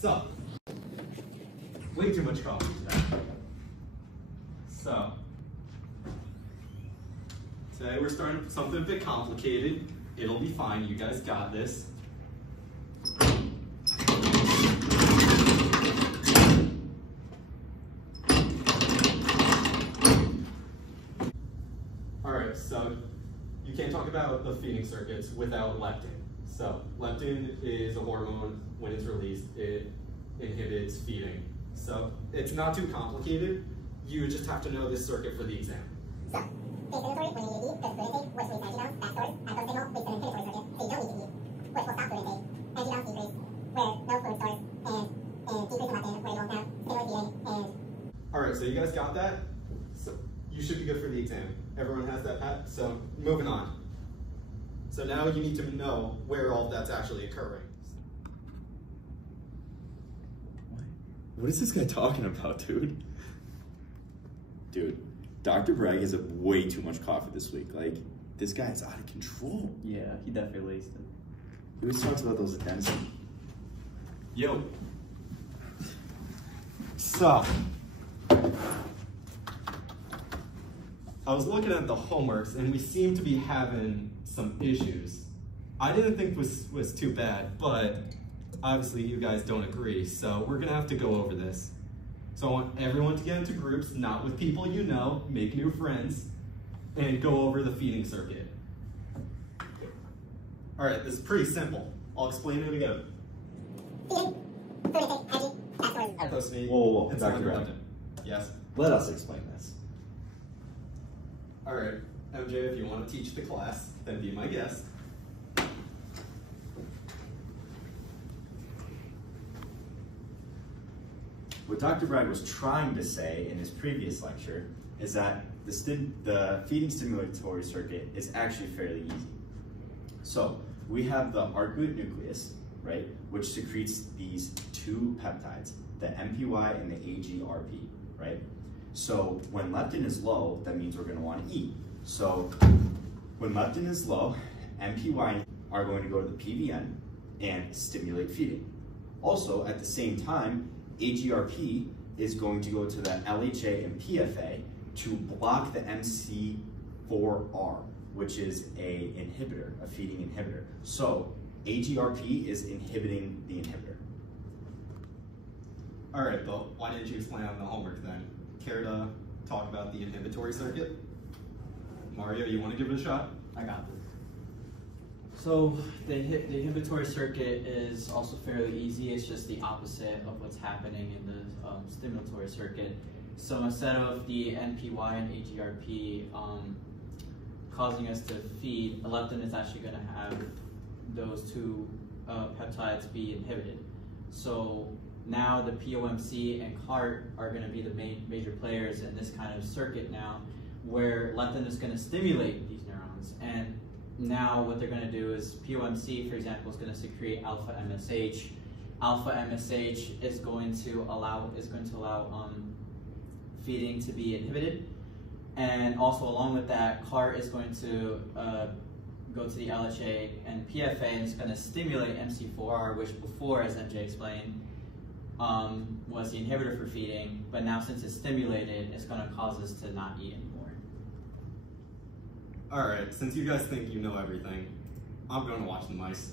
So, way too much coffee today. So, today we're starting with something a bit complicated. It'll be fine, you guys got this. Alright, so you can't talk about the feeding circuits without leptin. So, leptin is a hormone. When it's released, it inhibits feeding. So, it's not too complicated. You just have to know this circuit for the exam. So, inhibitory when you need to eat, because food intake, which means angiodown, that source, at those signal, leads to an inhibitory circuit, so you don't need to eat, which will stop food intake. Angiodowns decrease, where no food source, and decrease in leptin, where you will now stimulate feeding, and... Alright, so you guys got that? So, you should be good for the exam. Everyone has that, Pat? So, moving on. So now you need to know where all that's actually occurring. What is this guy talking about, dude? Dude, Dr. Brague has way too much coffee this week. Like, this guy's out of control. Yeah, he definitely laced it. He always talks about those adenosine. Yo. So, I was looking at the homeworks and we seem to be having some issues. I didn't think was too bad, but obviously you guys don't agree, so we're gonna have to go over this. So I want everyone to get into groups, not with people you know, make new friends, and go over the feeding circuit. All right, this is pretty simple. I'll explain it again. Feeding, food intake, energy, that source. Supposed to be Whoa, it's Dr. not Brague. leptin. Yes? Let us explain this. All right, MJ, if you want to teach the class, then be my guest. What Dr. Brague was trying to say in his previous lecture is that the feeding stimulatory circuit is actually fairly easy. So we have the arcuate nucleus, right, which secretes these two peptides, the MPY and the AGRP, right? So when leptin is low, that means we're going to want to eat. So when leptin is low, MPY are going to go to the PVN and stimulate feeding. Also, at the same time, AGRP is going to go to the LHA and PFA to block the MC4R, which is a inhibitor, a feeding inhibitor. So AGRP is inhibiting the inhibitor. All right, Bill, why didn't you explain on the homework then? Care to talk about the inhibitory circuit? Mario, you want to give it a shot? I got this. So the inhibitory circuit is also fairly easy. It's just the opposite of what's happening in the stimulatory circuit. So instead of the NPY and AGRP causing us to feed, leptin is actually going to have those two peptides be inhibited. So now the POMC and CART are going to be the major players in this kind of circuit now, where leptin is going to stimulate these neurons. And now what they're going to do is POMC, for example, is going to secrete alpha MSH. Alpha MSH is going to allow feeding to be inhibited, and also along with that, CART is going to go to the LHA and PFA, and it's going to stimulate MC4R, which before, as MJ explained, was the inhibitor for feeding, but now since it's stimulated, it's going to cause us to not eat anymore. All right, since you guys think you know everything, I'm going to watch the mice.